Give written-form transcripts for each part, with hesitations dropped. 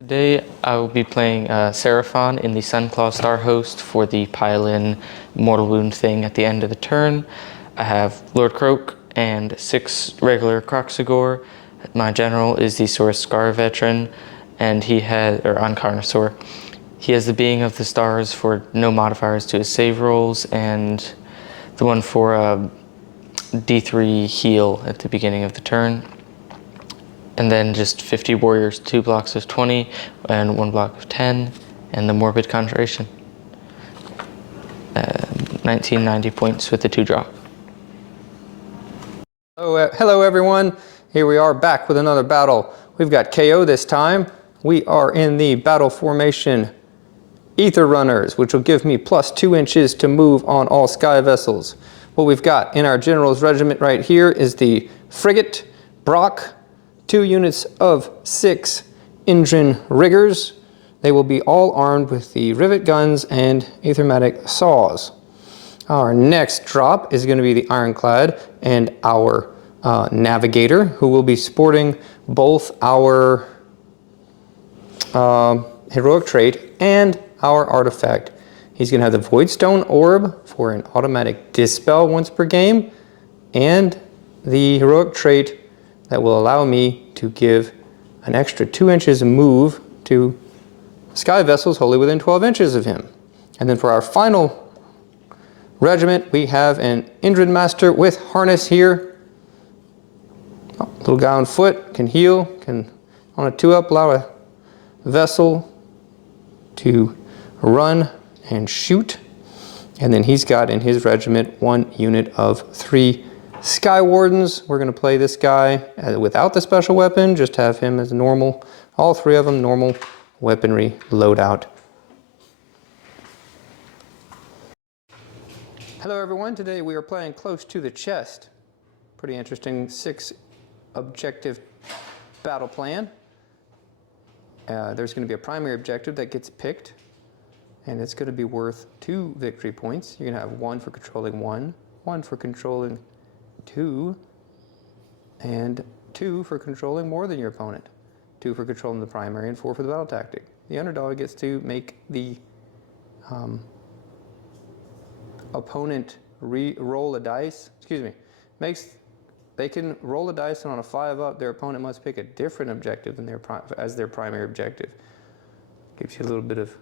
Today I will be playing Seraphon in the Sunclaw Starhost for the pile-in Mortal Wound thing at the end of the turn. I have Lord Kroak and 6 regular Kroxigor. My general is the Saurus Scar veteran, and he has, or on Carnosaur, he has the Being of the Stars for no modifiers to his save rolls, and the one for D3 heal at the beginning of the turn. And then just 50 warriors, 2 blocks of 20 and 1 block of 10, and the Morbid Conjuration. 1990 points with the 2 drop. Hello everyone, here we are back with another battle. We've got KO this time. We are in the battle formation Aether-runners, which will give me plus 2 inches to move on all sky vessels. What we've got in our general's regiment right here is the frigate Brokk, 2 units of 6 Endrinriggers. They will be all armed with the rivet guns and aethermatic saws. Our next drop is going to be the Ironclad and our Navigator, who will be sporting both our heroic trait and our artifact. He's going to have the Voidstone Orb for an automatic dispel once per game, and the heroic trait that will allow me to give an extra 2 inches move to sky vessels wholly within 12 inches of him. And then for our final regiment, we have an Endrinmaster with harness here. Little guy on foot, can heal, can on a 2-up allow a vessel to run and shoot. And then he's got in his regiment 1 unit of 3 Skywardens. We're going to play this guy without the special weapon, just have him as normal, all 3 of them normal weaponry loadout. Hello everyone, today we are playing Close to the Chest. Pretty interesting 6 objective battle plan. There's going to be a primary objective that gets picked, and it's going to be worth 2 victory points. You're going to have 1 for controlling 1, 1 for controlling 2, and 2 for controlling more than your opponent. 2 for controlling the primary and 4 for the battle tactic. The underdog gets to make the opponent roll a dice. They can roll a dice, and on a 5-up, their opponent must pick a different objective than as their primary objective. Gives you a little bit of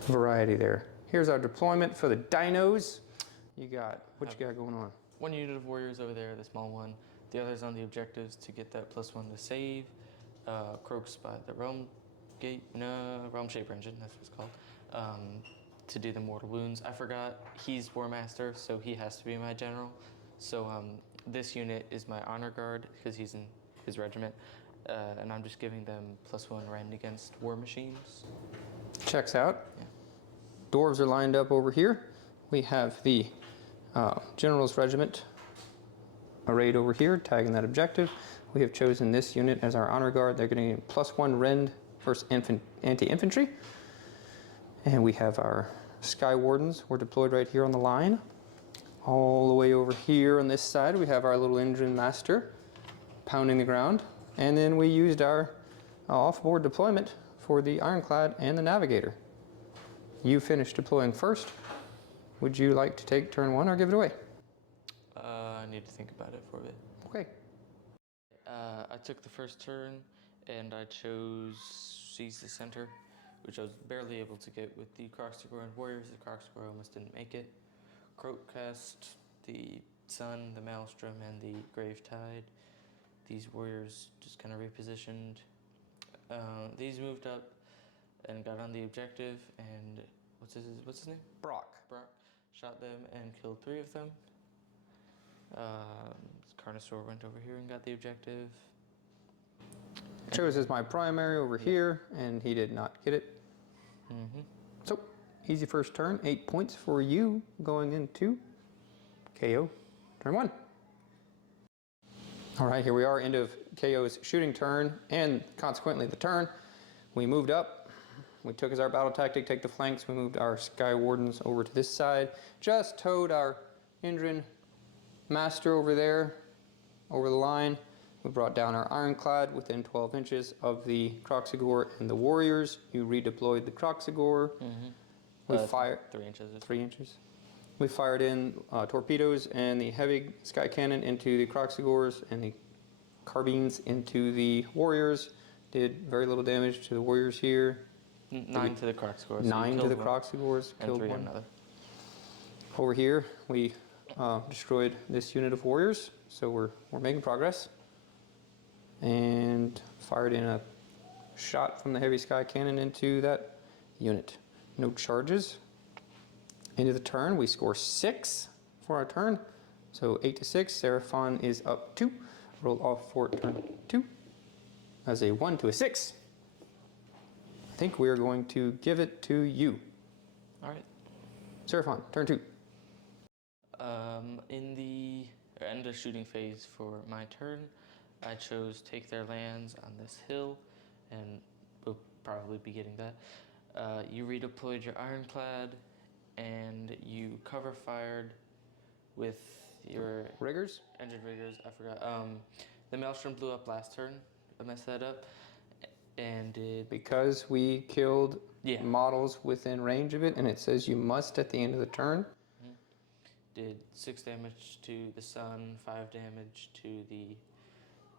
variety there. Here's our deployment for the dinos. What you got going on? 1 unit of warriors over there, the small one. The others on the objectives to get that +1 to save. Kroak's by the Realm Shaper Engine, that's what it's called. To do the mortal wounds. I forgot he's War Master, so he has to be my general. So this unit is my honor guard because he's in his regiment, and I'm just giving them +1 rend against war machines. Checks out. Yeah. Dwarves are lined up over here. We have the general's regiment arrayed over here, tagging that objective. We have chosen this unit as our honor guard. They're getting +1 rend versus anti-infantry. And we have our Skywardens. We're deployed right here on the line. All the way over here on this side, we have our little Endrinmaster pounding the ground. And then we used our off-board deployment for the Ironclad and the Navigator. You finished deploying first. Would you like to take turn 1 or give it away? I need to think about it for a bit. Okay. I took the first turn, and I chose Seize the Center, which I was barely able to get with the Kroxigor and Warriors. The Kroxigor almost didn't make it. Kroak cast the Sun, the Maelstrom, and the Gravetide. These Warriors just kind of repositioned. These moved up and got on the objective, and what's his name? Brokk. Shot them and killed 3 of them. Carnosaur went over here and got the objective. Chose as my primary over here, and he did not get it. So, easy first turn, 8 points for you going into KO turn 1. All right, here we are, end of KO's shooting turn, and consequently the turn. We moved up. We took as our battle tactic, take the flanks. We moved our Skywardens over to this side. Just towed our Endrinmaster over there, over the line. We brought down our Ironclad within 12 inches of the Kroxigor and the Warriors. You redeployed the Kroxigor. We fired 3 inches. 3 inches. We fired in torpedoes and the heavy sky cannon into the Kroxigors and the carbines into the Warriors. Did very little damage to the Warriors here. 9 to the Kroxigors. 9 to the Kroxigors. And 3 to another. Over here, we destroyed this unit of Warriors, so we're making progress. And fired in a shot from the heavy sky cannon into that unit. No charges. Into the turn, we score 6 for our turn. So 8 to 6, Seraphon is up 2. Roll off for turn 2. As a 1 to a 6. I think we are going to give it to you. All right. Seraphon, turn 2. In the end of shooting phase for my turn, I chose take their lands on this hill, and we'll probably be getting that. You redeployed your Ironclad, and you cover fired with your Riggers? Endrinriggers. I forgot. The Maelstrom blew up last turn. I messed that up, and did Because we killed models within range of it, and it says you must at the end of the turn. Did 6 damage to the Sun, 5 damage to the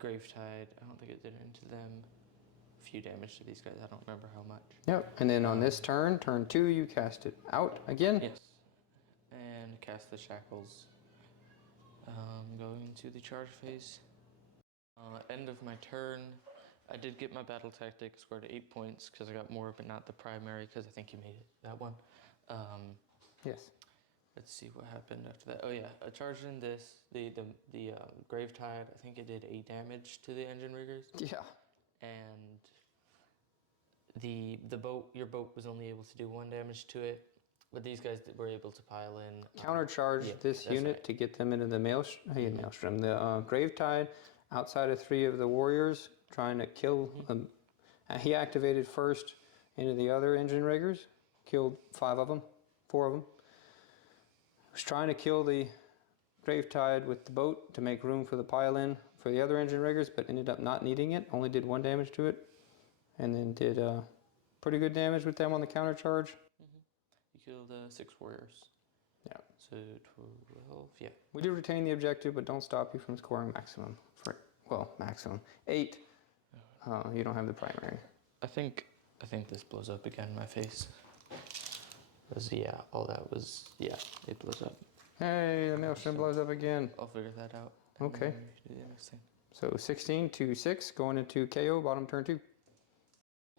Gravetide. I don't think it did it into them. A few damage to these guys. I don't remember how much. Yep. And then on this turn 2, you cast it out again. Yes. And cast the shackles. Going to the charge phase. End of my turn. I did get my battle tactic, scored 8 points because I got more, but not the primary because I think you made it that one. Yes. Let's see what happened after that. Oh yeah, I charged in this. The Gravetide. I think it did 8 damage to the Endrinriggers. Yeah. And the boat, your boat was only able to do 1 damage to it, but these guys were able to pile in. Countercharge this unit to get them into the Maelstrom, the Gravetide, outside of 3 of the Warriors, trying to kill them. He activated first into the other Endrinriggers, killed 5 of them, 4 of them. Was trying to kill the Gravetide with the boat to make room for the pile-in for the other Endrinriggers, but ended up not needing it. Only did 1 damage to it, and then did pretty good damage with them on the countercharge. You killed 6 warriors. Yeah. So 12. Yeah. We do retain the objective, but don't stop you from scoring maximum. Maximum 8. You don't have the primary. I think this blows up again in my face. All that was, it blows up. Hey, the Maelstrom blows up again. I'll figure that out. Okay. Do the next thing. So 16 to 6, going into KO, bottom turn 2.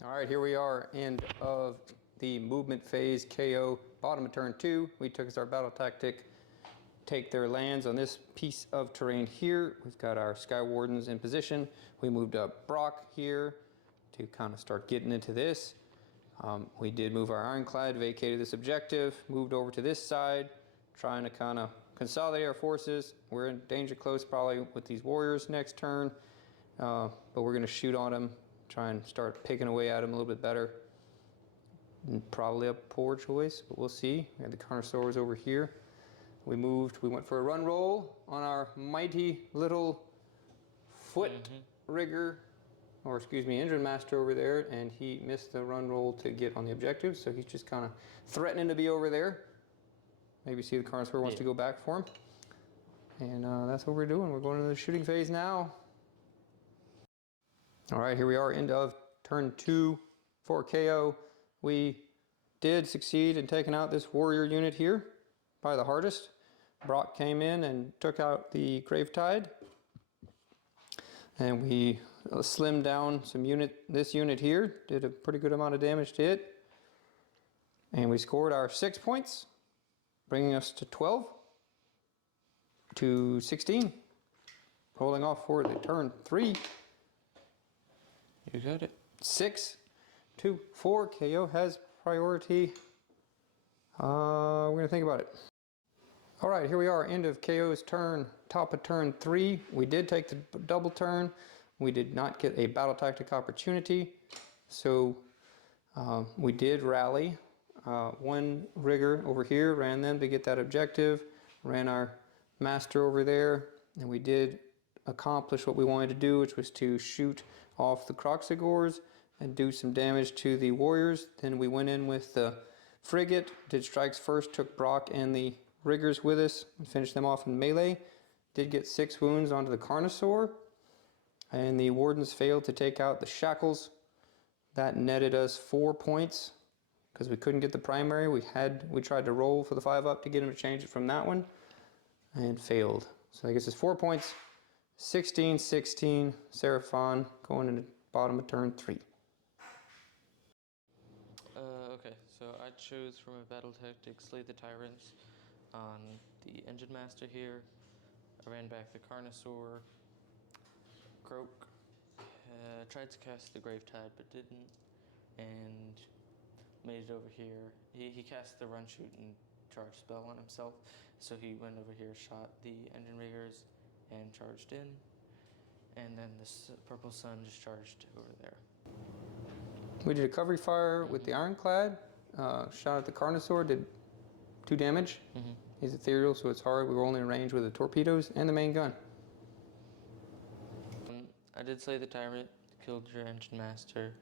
All right, here we are, end of the movement phase, KO, bottom of turn 2. We took as our battle tactic, take their lands on this piece of terrain here. We've got our Skywardens in position. We moved up Brokk here to kind of start getting into this. We did move our Ironclad, vacated this objective, moved over to this side, trying to kind of consolidate our forces. We're in danger close probably with these Warriors next turn, but we're going to shoot on them, try and start picking away at them a little bit better. Probably a poor choice, but we'll see. We had the Carnosaurs over here. We went for a run roll on our mighty little foot rigger, or excuse me, Endrinmaster over there, and he missed the run roll to get on the objective, so he's just kind of threatening to be over there. Maybe see the Carnosaur wants to go back for him. And that's what we're doing. We're going into the shooting phase now. All right, here we are, end of turn 2 for KO. We did succeed in taking out this warrior unit here, probably the hardest. Brokk came in and took out the Gravetide. And we slimmed down this unit here, did a pretty good amount of damage to it. And we scored our 6 points, bringing us to 12 to 16. Rolling off for the turn 3. You got it. 6 to 4. KO has priority. We're going to think about it. All right, here we are, end of KO's turn, top of turn 3. We did take the double turn. We did not get a battle tactic opportunity. So we did rally. 1 rigger over here, ran them to get that objective. Ran our master over there, and we did accomplish what we wanted to do, which was to shoot off the Kroxigors and do some damage to the warriors. Then we went in with the frigate, did strikes first, took Brokk and the riggers with us, and finished them off in melee. Did get 6 wounds onto the Carnosaur, and the wardens failed to take out the shackles. That netted us 4 points because we couldn't get the primary. We tried to roll for the 5-up to get him to change it from that one, and failed. So I guess it's 4 points. 16-16, Seraphon going in the bottom of turn 3. Okay, so I chose for my battle tactic Slay the Tyrants on the Endrinmaster here. I ran back the Carnosaur. Kroak tried to cast the Gravetide but didn't, and made it over here. He cast the Run, Shoot, and Charge spell on himself, so he went over here, shot the Endrinriggers, and charged in. And then this purple sun just charged over there. We did a cover fire with the Ironclad, shot at the Carnosaur, did 2 damage. He's ethereal, so it's hard. We were only in range with the torpedoes and the main gun. I did slay the Tyrant, killed your Endrinmaster,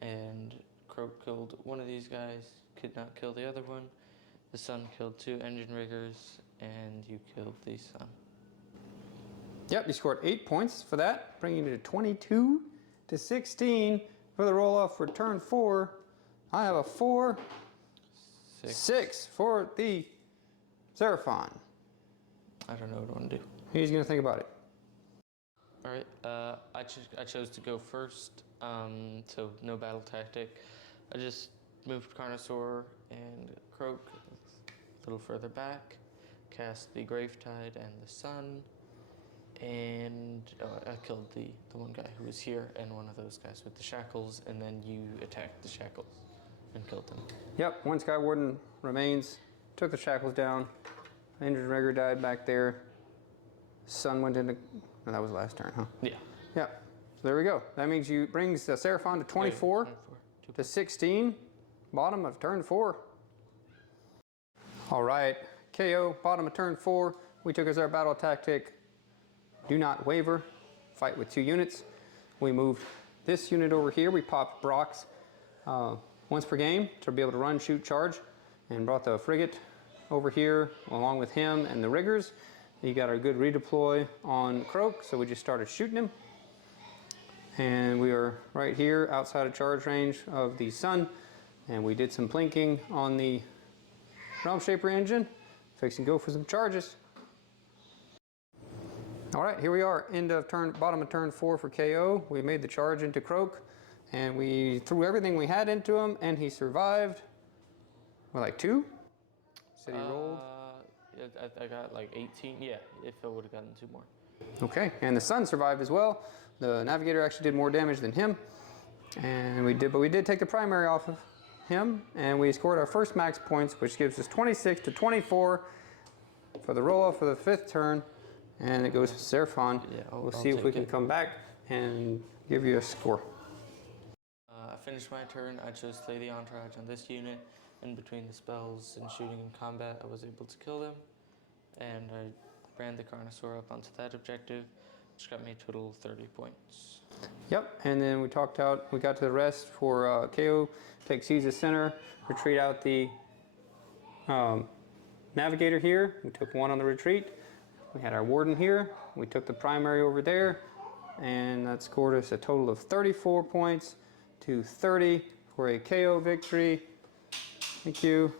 and Kroak killed one of these guys, could not kill the other one. The sun killed 2 Endrinriggers, and you killed the sun. Yep, you scored 8 points for that, bringing it to 22-16 for the roll-off for turn 4. I have a 4-6 for the Seraphon. I don't know what I want to do. He's going to think about it. All right, I chose to go first, so no battle tactic. I just moved Carnosaur and Kroak a little further back, cast the Gravetide and the Sun, and I killed the one guy who was here and one of those guys with the shackles, and then you attacked the shackles and killed them. Yep, 1 Skywarden remains, took the shackles down, Endrinrigger died back there, Sun went into, oh, that was last turn, huh? Yeah. Yep, so there we go. That means you brings Seraphon to 24 to 16, bottom of turn 4. All right, KO, bottom of turn 4. We took as our battle tactic, do not waver, fight with 2 units. We moved this unit over here. We popped Brock's once per game to be able to run, shoot, charge, and brought the frigate over here along with him and the riggers. You got our good redeploy on Kroak, so we just started shooting him. And we are right here outside of charge range of the sun, and we did some plinking on the Realm Shaper engine, fixing to go for some charges. All right, here we are, bottom of turn 4 for KO. We made the charge into Kroak, and we threw everything we had into him, and he survived. What, like 2? Said he rolled. I got like 18. Yeah, if I would have gotten 2 more. Okay, and the sun survived as well. The Navigator actually did more damage than him, and we did take the primary off of him, and we scored our first max points, which gives us 26-24 for the roll-off for the 5th turn, and it goes to Seraphon. Yeah, we'll see if we can come back and give you a score. I finished my turn. I chose Slay the Entourage on this unit. In between the spells and shooting and combat, I was able to kill them, and I ran the Carnosaur up onto that objective, which got me a total of 30 points. Yep, and then we got to the rest for KO, take Seize the Center, retreat out the Navigator here. We took 1 on the retreat. We had our Warden here. We took the primary over there, and that scored us a total of 34 points to 30 for a KO victory. Thank you.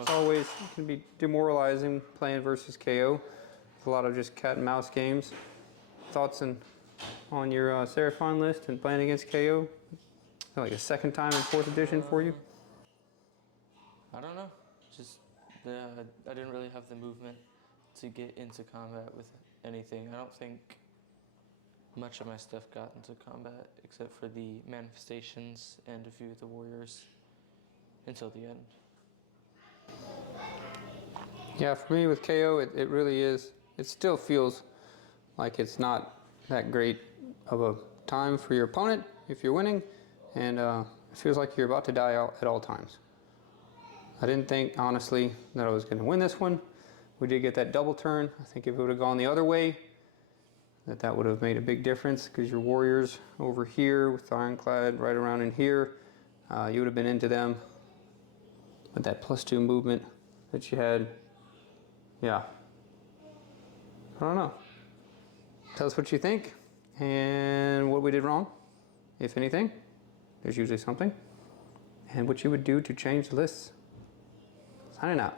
As always, it can be demoralizing playing versus KO. It's a lot of just cat and mouse games. Thoughts on your Seraphon list and playing against KO? Like a 2nd time in 4th edition for you? I don't know. Just I didn't really have the movement to get into combat with anything. I don't think much of my stuff got into combat except for the manifestations and a few of the warriors until the end. Yeah, for me with KO, it really is. It still feels like it's not that great of a time for your opponent if you're winning, and it feels like you're about to die at all times. I didn't think, honestly, that I was going to win this one. We did get that double turn. I think if it would have gone the other way, that would have made a big difference, because your warriors over here with the Ironclad right around in here, you would have been into them with that +2 movement that you had. Yeah. I don't know. Tell us what you think and what we did wrong, if anything. There's usually something. And what you would do to change the lists. Signing out.